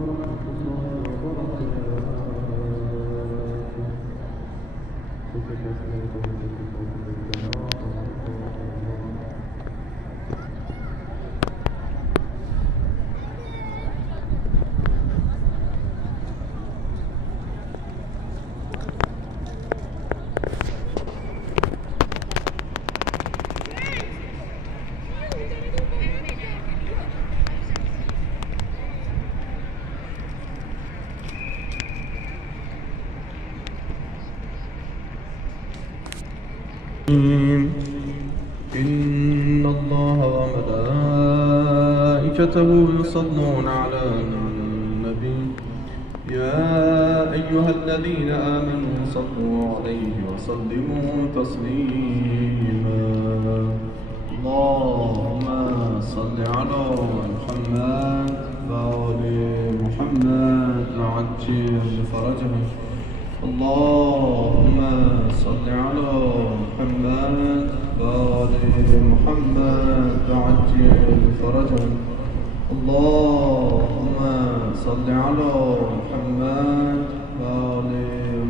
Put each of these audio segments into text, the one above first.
ورحمة الله إن الله وملائكته يصلون على النبي يا أيها الذين آمنوا صلوا عليه وسلموا تسليما اللهم صل على محمد وآل محمد وعجل فرجهم اللهم صل على محمد وآل محمد وعجل فرجهم اللهم صل على محمد وآل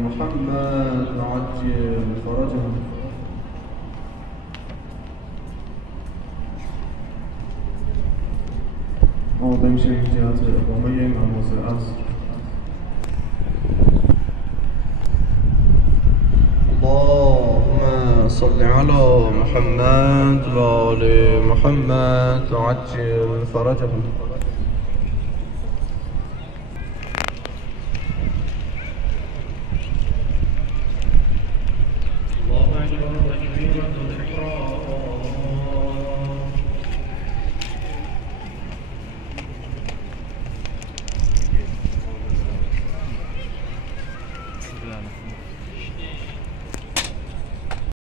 محمد وعجل فرجهم ما بمیشه این جهت اقامه نماز عصر اللهم صل على محمد وآل محمد وعجل فرجهم الله أكبر تكبيرة الإحرام